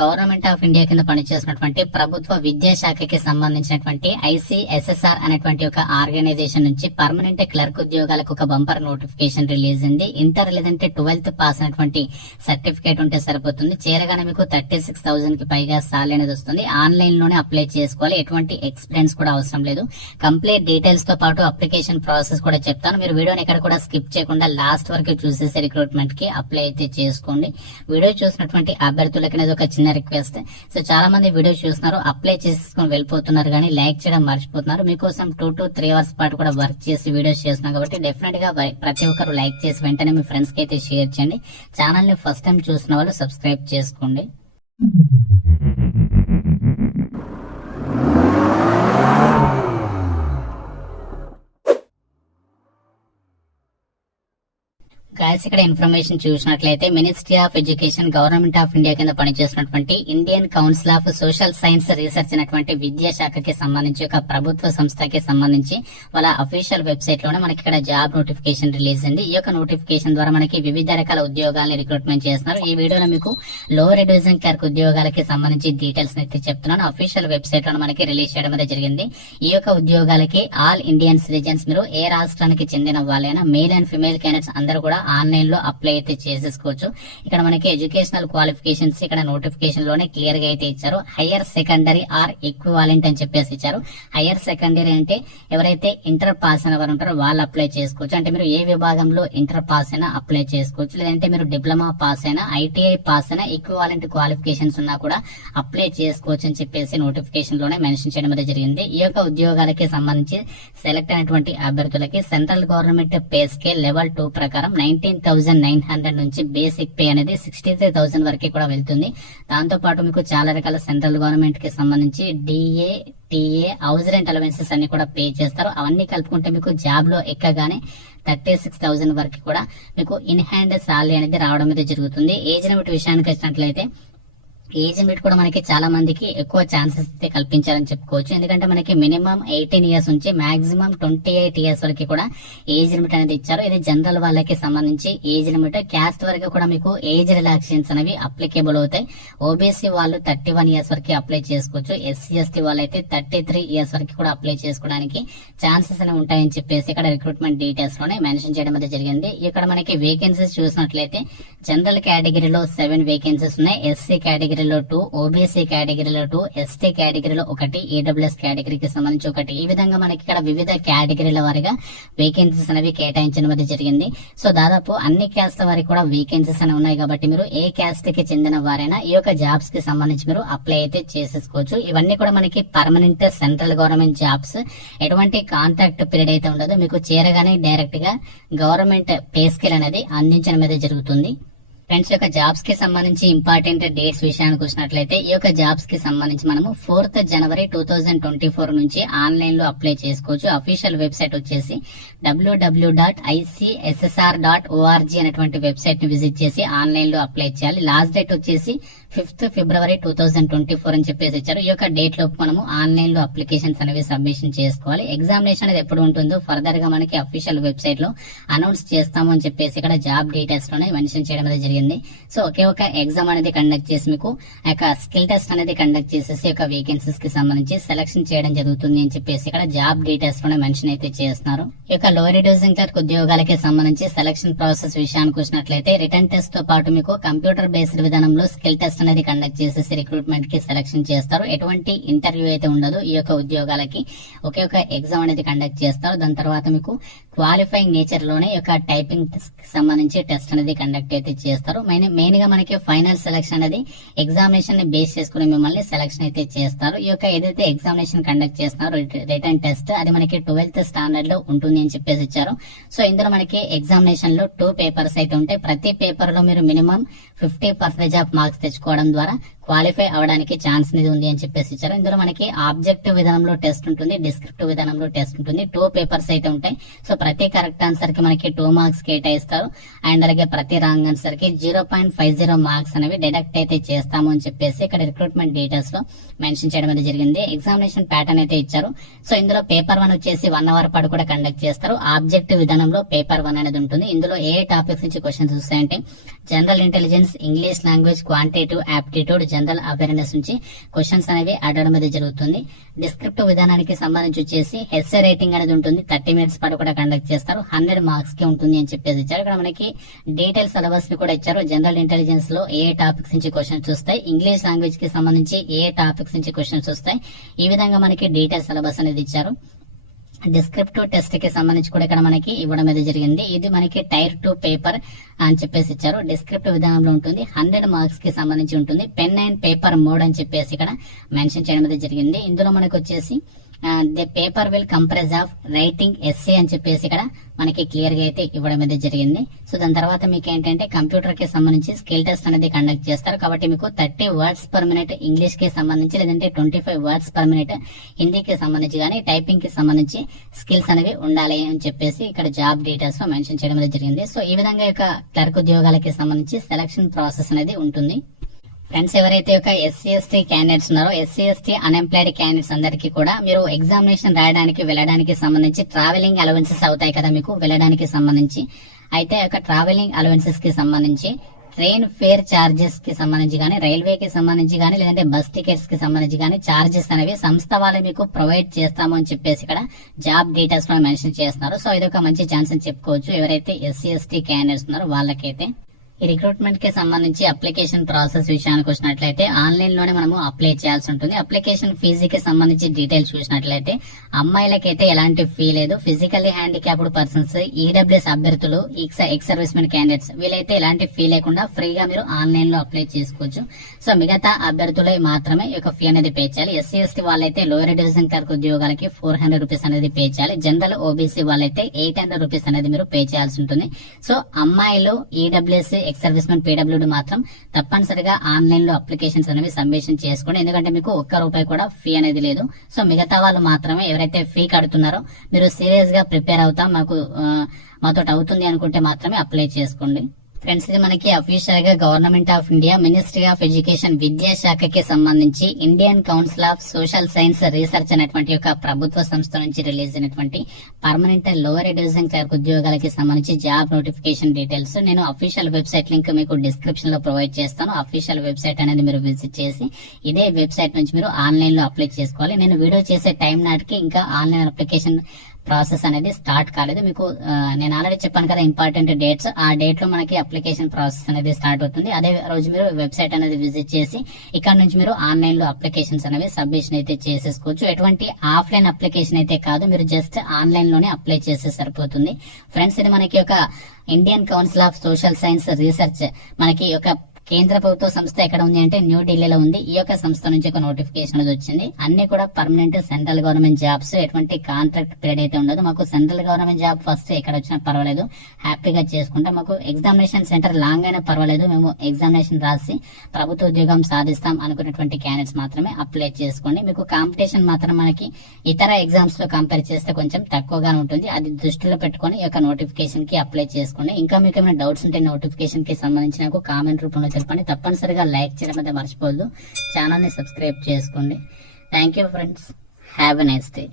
Government of India కింద పనిచేస్తున్నటువంటి ప్రభుత్వ విద్యాశాఖకి సంబంధించినటువంటి ICSSR అనేటువంటి ఒక ఆర్గనైజేషన్ నుంచి పర్మనెంట్ క్లర్క్ ఉద్యోగాలకు ఒక బంపర్ నోటిఫికేషన్ రిలీజ్ అయింది. ఇంటర్ లేదంటే 12th పాస్ అయినటువంటి సర్టిఫికేట్ ఉంటే సరిపోతుంది. చేరగానే మీకు 36,000 కి పైగా సాలరీ అనేది వస్తుంది. ఆన్లైన్ లోనే అప్లై చేసుకోవాలి. ఎటువంటి ఎక్స్పీరియన్స్ కూడా అవసరం లేదు. కంప్లీట్ డీటెయిల్స్ తో పాటు అప్లికేషన్ ప్రాసెస్ కూడా చెప్తాను. మీరు వీడియోని ఎక్కడ కూడా స్కిప్ చేయకుండా లాస్ట్ వరకు చూసేసి రిక్రూట్మెంట్ కి అప్లై అయితే చేసుకోండి. వీడియో చూసినటువంటి అభ్యర్థులకి అనేది ఒక చిన్న రిక్వెస్ట్. సో చాలా మంది వీడియో చూస్తున్నారు, అప్లై చేసుకుని వెళ్ళిపోతున్నారు, కానీ లైక్ చేయడం మర్చిపోతున్నారు. మీకోసం 2 to 3 hours పాటు కూడా వర్క్ చేసి వీడియోస్ చేస్తున్నాం కాబట్టి డెఫినెట్ గా ప్రతి ఒక్కరు లైక్ చేసి వెంటనే మీ ఫ్రెండ్స్ కి అయితే షేర్ చేయండి. ఛానల్ ని ఫస్ట్ టైం చూసిన వాళ్ళు సబ్స్క్రైబ్ చేసుకోండి. గాయస్ ఇక్కడ ఇన్ఫర్మేషన్ చూసినట్లయితే ministry of education government of India కింద పనిచేస్తున్నటువంటి Indian council of social science research అనేటువంటి విద్యాశాఖకి సంబంధించి ఒక ప్రభుత్వ సంస్థకి సంబంధించి వాళ్ళ అఫీషియల్ వెబ్సైట్ లోనే మనకి ఇక్కడ జాబ్ నోటిఫికేషన్ రిలీజ్ అయింది. ఈ యొక్క నోటిఫికేషన్ ద్వారా మనకి వివిధ రకాల ఉద్యోగాలను రిక్రూట్మెంట్ చేస్తున్నారు. ఈ వీడియోలో మీకు లోవర్ డివిజన్ క్లర్క్ ఉద్యోగాలకి సంబంధించి డీటెయిల్స్ అయితే చెప్తున్నాను. అఫీషియల్ వెబ్సైట్ లో మనకి రిలీజ్ చేయడం అయితే జరిగింది. ఈ యొక్క ఉద్యోగాలకి ఆల్ ఇండియన్ సిటిజన్స్, మీరు ఏ రాష్ట్రానికి చెందిన వాళ్ళైనా మేల్ అండ్ ఫిమేల్ క్యాండిడేట్స్ అందరూ కూడా ఆన్లైన్ లో అప్లై అయితే చేసేసుకోవచ్చు. ఇక్కడ మనకి ఎడ్యుకేషనల్ క్వాలిఫికేషన్స్ ఇక్కడ నోటిఫికేషన్ లోనే క్లియర్ గా అయితే ఇచ్చారు. హైయర్ సెకండరీ ఆర్ ఈక్వివాలెంట్ అని చెప్పేసి ఇచ్చారు. హైయర్ సెకండరీ అంటే ఎవరైతే ఇంటర్ పాస్ అయిన వారు ఉంటారో వాళ్ళు అప్లై చేసుకోవచ్చు. అంటే మీరు ఏ విభాగంలో ఇంటర్ పాస్ అయినా అప్లై చేసుకోవచ్చు. లేదంటే మీరు డిప్లొమా పాస్ అయినా, ITI పాస్ అయినా, ఈక్వివాలెంట్ క్వాలిఫికేషన్స్ ఉన్నా కూడా అప్లై చేసుకోవచ్చు అని చెప్పేసి నోటిఫికేషన్ లోనే మెన్షన్ చేయడం అయితే జరిగింది. ఈ యొక్క ఉద్యోగాలకి సంబంధించి సెలెక్ట్ అయినటువంటి అభ్యర్థులకి central government pay scale level 2 ప్రకారం 19,900 నుంచి బేసిక్ పే అనేది 63,000 వరకు కూడా వెళ్తుంది. దాంతో పాటు మీకు చాలా రకాల సెంట్రల్ గవర్నమెంట్ కి సంబంధించి DA, TA, house rent allowances అన్ని కూడా పే చేస్తారు. అవన్నీ కలుపుకుంటే మీకు జాబ్ లో ఎక్కగానే 36,000 వరకు కూడా మీకు ఇన్ హ్యాండ్ సాలరీ అనేది రావడం అయితే జరుగుతుంది. ఏజ్ లిమిట్ విషయానికి వచ్చినట్లయితే ఏజ్ లిమిట్ కూడా మనకి చాలా మందికి ఎక్కువ ఛాన్సెస్ అయితే కల్పించారని చెప్పుకోవచ్చు. ఎందుకంటే మనకి మినిమం 18 years నుంచి మాక్సిమం 28 years వరకు కూడా ఏజ్ లిమిట్ అనేది ఇచ్చారు. ఇది జనరల్ వాళ్ళకి సంబంధించి ఏజ్ లిమిట్. క్యాస్ట్ వరకు కూడా మీకు ఏజ్ రిలాక్సేషన్స్ అనేవి అప్లికేబుల్ అవుతాయి. OBC వాళ్ళు 31 years వరకు అప్లై చేసుకోవచ్చు. SC, ST వాళ్ళైతే 33 years వరకు కూడా అప్లై చేసుకోవడానికి ఛాన్సెస్ అనేవి ఉంటాయని చెప్పేసి ఇక్కడ రిక్రూట్మెంట్ డీటెయిల్స్ లోనే మెన్షన్ చేయడం అయితే జరిగింది. ఇక్కడ మనకి వేకెన్సీస్ చూసినట్లయితే జనరల్ కేటగిరీలో 7 వేకెన్సీస్ ఉన్నాయి. SC కేటగిరీలో 2, OBC కేటగిరీలో 2, ST కేటగిరీలో 1, EWS కేటగిరీకి సంబంధించి 1. ఈ విధంగా మనకి ఇక్కడ వివిధ కేటగిరీల వారిగా వేకెన్సీస్ అనేవి కేటాయించడం అయితే జరిగింది. సో దాదాపు అన్ని క్యాస్ట్ల వారికి కూడా వేకెన్సీస్ అనేవి ఉన్నాయి కాబట్టి మీరు ఏ క్యాస్ట్ కి చెందిన వారైనా ఈ యొక్క జాబ్స్ కి సంబంధించి మీరు అప్లై అయితే చేసేసుకోవచ్చు. ఇవన్నీ కూడా మనకి పర్మనెంట్ సెంట్రల్ గవర్నమెంట్ జాబ్స్. ఎటువంటి కాంట్రాక్ట్ పీరియడ్ అయితే ఉండదు. మీకు చేరగానే డైరెక్ట్ గా గవర్నమెంట్ పే స్కేల్ అనేది అందించడం అయితే జరుగుతుంది. ఫ్రెండ్స్, యొక్క జాబ్స్ కి సంబంధించి ఇంపార్టెంట్ డేట్స్ విషయానికి వచ్చినట్లయితే ఈ యొక్క జాబ్స్ కి సంబంధించి మనము 4th January 2024 నుంచి ఆన్లైన్ లో అప్లై చేసుకోవచ్చు. అఫీషియల్ వెబ్సైట్ వచ్చేసి www.icssr.org అనేటువంటి వెబ్సైట్ ని విజిట్ చేసి ఆన్లైన్ లో అప్లై చేయాలి. లాస్ట్ డేట్ వచ్చేసి 5th February 2024 అని చెప్పేసి ఇచ్చారు. ఈ యొక్క డేట్ లోపు మనము ఆన్లైన్ లో అప్లికేషన్స్ అనేవి సబ్మిషన్ చేసుకోవాలి. ఎగ్జామినేషన్ అనేది ఎప్పుడు ఉంటుందో ఫర్దర్ గా మనకి అఫీషియల్ వెబ్సైట్ లో అనౌన్స్ చేస్తాము అని చెప్పేసి ఇక్కడ జాబ్ డీటెయిల్స్ లోనే మెన్షన్ చేయడం అనేది జరిగింది. సో ఒకే ఒక ఎగ్జామ్ అనేది కండక్ట్ చేసి మీకు ఆ యొక్క స్కిల్ టెస్ట్ అనేది కండక్ట్ చేసేసి యొక్క వేకెన్సీస్ కి సంబంధించి సెలక్షన్ చేయడం జరుగుతుంది అని చెప్పేసి ఇక్కడ జాబ్ డీటెయిల్స్ లోనే మెన్షన్ అయితే చేస్తున్నారు. ఈ యొక్క లోవర్ డివిజన్ క్లర్క్ ఉద్యోగాలకి సంబంధించి సెలక్షన్ ప్రాసెస్ విషయానికి వచ్చినట్లయితే రిటర్న్ టెస్ట్ తో పాటు మీకు కంప్యూటర్ బేస్డ్ విధానంలో స్కిల్ టెస్ట్ అనేది కండక్ట్ చేసేసి రిక్రూట్మెంట్ కి సెలక్షన్ చేస్తారు. ఎటువంటి ఇంటర్వ్యూ అయితే ఉండదు. ఈ యొక్క ఉద్యోగాలకి ఒకే ఒక ఎగ్జామ్ అనేది కండక్ట్ చేస్తారు. దాని తర్వాత మీకు క్వాలిఫైయింగ్ నేచర్ లోనే ఈ యొక్క టైపింగ్ సంబంధించి టెస్ట్ అనేది కండక్ట్ అయితే చేస్తారు. మెయిన్ గా మనకి ఫైనల్ సెలక్షన్ అనేది ఎగ్జామినేషన్ ని బేస్ చేసుకుని మిమ్మల్ని సెలక్షన్ అయితే చేస్తారు. ఈ యొక్క ఏదైతే ఎగ్జామినేషన్ కండక్ట్ చేస్తున్నారో రిటర్న్ టెస్ట్ అది మనకి 12th స్టాండర్డ్ లో ఉంటుంది అని చెప్పేసి ఇచ్చారు. సో ఇందులో మనకి ఎగ్జామినేషన్ లో 2 పేపర్స్ అయితే ఉంటాయి. ప్రతి పేపర్ లో మీరు మినిమం 50% ఆఫ్ మార్క్స్ తెచ్చుకోవడం ద్వారా క్వాలిఫై అవడానికి ఛాన్స్ అనేది ఉంది అని చెప్పేసి ఇచ్చారు. ఇందులో మనకి ఆబ్జెక్టివ్ విధానంలో టెస్ట్ ఉంటుంది, డిస్క్రిప్టివ్ విధానంలో టెస్ట్ ఉంటుంది. 2 పేపర్స్ అయితే ఉంటాయి. సో ప్రతి కరెక్ట్ ఆన్సర్ కి మనకి 2 మార్క్స్ కేటాయిస్తారు. అండ్ అలాగే ప్రతి రాంగ్ ఆన్సర్ కి 0.50 మార్క్స్ అనేవి డిడక్ట్ అయితే చేస్తాము అని చెప్పేసి ఇక్కడ రిక్రూట్మెంట్ డీటెయిల్స్ లో మెన్షన్ చేయడం అనేది జరిగింది. ఎగ్జామినేషన్ ప్యాటర్న్ అయితే ఇచ్చారు. సో ఇందులో పేపర్ 1 వచ్చేసి 1 hour పాటు కూడా కండక్ట్ చేస్తారు. ఆబ్జెక్టివ్ విధానంలో పేపర్ 1 అనేది ఉంటుంది. ఇందులో ఏ టాపిక్స్ నుంచి క్వశ్చన్స్ వస్తాయంటే general intelligence, English language, quantitative aptitude, general awareness నుంచి క్వశ్చన్స్ అనేవి అడగడం అనేది జరుగుతుంది. డిస్క్రిప్టివ్ విధానానికి సంబంధించి వచ్చేసి ఎస్ఏ రైటింగ్ అనేది ఉంటుంది. 30 minutes పాటు కూడా కండక్ట్ చేస్తారు. 100 marks కి ఉంటుంది అని చెప్పేసి ఇచ్చారు. ఇక్కడ మనకి డీటెయిల్ సిలబస్ ని కూడా ఇచ్చారు. జనరల్ ఇంటెలిజెన్స్ లో ఏ టాపిక్స్ నుంచి క్వశ్చన్స్ వస్తాయి, ఇంగ్లీష్ లాంగ్వేజ్ కి సంబంధించి ఏ టాపిక్స్ నుంచి క్వశ్చన్స్ వస్తాయి, ఈ విధంగా మనకి డీటెయిల్ సిలబస్ అనేది ఇచ్చారు. డిస్క్రిప్టివ్ టెస్ట్ కి సంబంధించి కూడా ఇక్కడ మనకి ఇవ్వడం అనేది జరిగింది. ఇది మనకి టైర్ 2 పేపర్ అని చెప్పేసి ఇచ్చారు. డిస్క్రిప్టివ్ విధానంలో ఉంటుంది. 100 marks కి సంబంధించి ఉంటుంది. పెన్ అండ్ పేపర్ మోడ్ అని చెప్పేసి ఇక్కడ మెన్షన్ చేయడం అనేది జరిగింది. ఇందులో మనకు వచ్చేసి the paper will comprise of writing SA అని చెప్పేసి ఇక్కడ మనకి క్లియర్ గా అయితే ఇవ్వడం అనేది జరిగింది. సో దాని తర్వాత మీకు ఏంటంటే కంప్యూటర్ కి సంబంధించి స్కిల్ టెస్ట్ అనేది కండక్ట్ చేస్తారు. కాబట్టి మీకు 30 words per minute ఇంగ్లీష్ కి సంబంధించి, లేదంటే 25 words per minute హిందీకి సంబంధించి కానీ టైపింగ్ కి సంబంధించి స్కిల్స్ అనేవి ఉండాలి అని చెప్పేసి ఇక్కడ జాబ్ డీటెయిల్స్ లో మెన్షన్ చేయడం అనేది జరిగింది. సో ఈ విధంగా యొక్క క్లర్క్ ఉద్యోగాలకి సంబంధించి సెలక్షన్ ప్రాసెస్ అనేది ఉంటుంది. ఫ్రెండ్స్, ఎవరైతే ఒక ఎస్సీ ఎస్టీ క్యాండిడేట్స్ ఉన్నారో, ఎస్సీ ఎస్టీ అన్ఎంప్లాయిడ్ క్యాండిడేట్స్ అందరికీ కూడా మీరు ఎగ్జామినేషన్ రాయడానికి వెళ్ళడానికి సంబంధించి ట్రావెలింగ్ అలవెన్సెస్ అవుతాయి కదా మీకు వెళ్ళడానికి సంబంధించి. అయితే ఒక ట్రావెలింగ్ అలవెన్సెస్ కి సంబంధించి ట్రైన్ ఫేర్ చార్జెస్ కి సంబంధించి కానీ, రైల్వే కి సంబంధించి కానీ, లేదంటే బస్ టికెట్స్ కి సంబంధించి కానీ చార్జెస్ అనేవి సంస్థ వాళ్ళు మీకు ప్రొవైడ్ చేస్తాము అని చెప్పేసి ఇక్కడ జాబ్ డీటెయిల్స్ లో మెన్షన్ చేస్తున్నారు. సో ఇదొక మంచి ఛాన్స్ అని చెప్పుకోవచ్చు ఎవరైతే ఎస్సీ ఎస్టీ క్యాండిడేట్స్ ఉన్నారో వాళ్ళకైతే. ఈ రిక్రూట్మెంట్ కి సంబంధించి అప్లికేషన్ ప్రాసెస్ విషయానికి వచ్చినట్లయితే ఆన్లైన్ లోనే మనము అప్లై చేయాల్సి ఉంటుంది. అప్లికేషన్ ఫీజుకి సంబంధించి డీటెయిల్స్ చూసినట్లయితే అమ్మాయిలకైతే ఎలాంటి ఫీ లేదు. ఫిజికల్లీ హ్యాండిక్యాప్డ్ పర్సన్స్, ఈడబ్ల్యూఎస్ అభ్యర్థులు, ఎక్స్ సర్వీస్ మెన్ క్యాండిడేట్స్ వీలైతే ఎలాంటి ఫీ లేకుండా ఫ్రీగా మీరు ఆన్లైన్ లో అప్లై చేసుకోవచ్చు. సో మిగతా అభ్యర్థులే మాత్రమే ఈ యొక్క ఫీ అనేది పే చేయాలి. ఎస్సీ ఎస్టీ వాళ్ళైతే లోయర్ డివిజన్ క్లర్క్ ఉద్యోగాలకి 400 rupees అనేది పే చేయాలి. జనరల్ ఓబీసీ వాళ్ళైతే 800 rupees అనేది మీరు పే చేయాల్సి ఉంటుంది. సో అమ్మాయిలు, EWS, ex service men, PWD మాత్రం తప్పనిసరిగా ఆన్లైన్ లో అప్లికేషన్స్ అనేవి సబ్మిషన్ చేసుకోండి. ఎందుకంటే మీకు ₹1 కూడా ఫీ అనేది లేదు. సో మిగతా వాళ్ళు మాత్రమే ఎవరైతే ఫీ కడుతున్నారో మీరు సీరియస్ గా ప్రిపేర్ అవుతాం మాతో అవుతుంది అనుకుంటే మాత్రమే అప్లై చేసుకోండి. ఫ్రెండ్స్, ఇది మనకి అఫీషియల్ గా government of India, ministry of education విద్యాశాఖకి సంబంధించి Indian council of social science research అనేటువంటి ఒక ప్రభుత్వ సంస్థ నుంచి రిలీజ్ అయినటువంటి పర్మనెంట్ లోవర్ డివిజన్ క్లర్క్ ఉద్యోగాలకి సంబంధించి జాబ్ నోటిఫికేషన్ డీటెయిల్స్ నేను అఫీషియల్ వెబ్సైట్ లింక్ మీకు డిస్క్రిప్షన్ లో ప్రొవైడ్ చేస్తాను. అఫీషియల్ వెబ్సైట్ అనేది మీరు విజిట్ చేసి ఇదే వెబ్సైట్ నుంచి మీరు ఆన్లైన్ లో అప్లై చేసుకోవాలి. నేను వీడియో చేసే టైం నాటికి ఇంకా ఆన్లైన్ అప్లికేషన్ ప్రాసెస్ అనేది స్టార్ట్ కాలేదు. మీకు నేను ఆల్రెడీ చెప్పాను కదా ఇంపార్టెంట్ డేట్స్, ఆ డేట్ లో మనకి అప్లికేషన్ ప్రాసెస్ అనేది స్టార్ట్ అవుతుంది. అదే రోజు మీరు వెబ్సైట్ అనేది విజిట్ చేసి ఇక్కడ నుంచి మీరు ఆన్లైన్ లో అప్లికేషన్స్ అనేవి సబ్మిషన్ అయితే చేసేసుకోవచ్చు. ఎటువంటి ఆఫ్లైన్ అప్లికేషన్ అయితే కాదు, మీరు జస్ట్ ఆన్లైన్ లోనే అప్లై చేస్తే సరిపోతుంది. ఫ్రెండ్స్, ఇది మనకి ఒక Indian council of social science research మనకి ఒక కేంద్ర ప్రభుత్వ సంస్థ ఎక్కడ ఉంది అంటే న్యూ ఢిల్లీలో ఉంది. ఈ యొక్క సంస్థ నుంచి ఒక నోటిఫికేషన్ అనేది వచ్చింది. అన్ని కూడా పర్మనెంట్ సెంట్రల్ గవర్నమెంట్ జాబ్స్, ఎటువంటి కాంట్రాక్ట్ పీరియడ్ అయితే ఉండదు. మాకు సెంట్రల్ గవర్నమెంట్ జాబ్ ఫస్ట్ ఎక్కడ వచ్చినా పర్వాలేదు, హ్యాపీగా చేసుకుంటాం. మాకు ఎగ్జామినేషన్ సెంటర్ లాంగ్ అయినా పర్వాలేదు, మేము ఎగ్జామినేషన్ రాసి ప్రభుత్వ ఉద్యోగం సాధిస్తాం అనుకున్నటువంటి క్యాండిడేట్స్ మాత్రమే అప్లై చేసుకోండి. మీకు కాంపిటీషన్ మాత్రం మనకి ఇతర ఎగ్జామ్స్ లో కంపేర్ చేస్తే కొంచెం తక్కువగా ఉంటుంది. అది దృష్టిలో పెట్టుకుని ఈ యొక్క నోటిఫికేషన్ కి అప్లై చేసుకోండి. ఇంకా మీకు ఏమైనా డౌట్స్ ఉంటే నోటిఫికేషన్ కి సంబంధించి నాకు కామెంట్ రూపంలో చెప్పండి. తప్పనిసరిగా లైక్ చేయడం అయితే మర్చిపోవద్దు. ఛానల్ ని సబ్స్క్రైబ్ చేసుకోండి. Thank you friends. Have a nice day.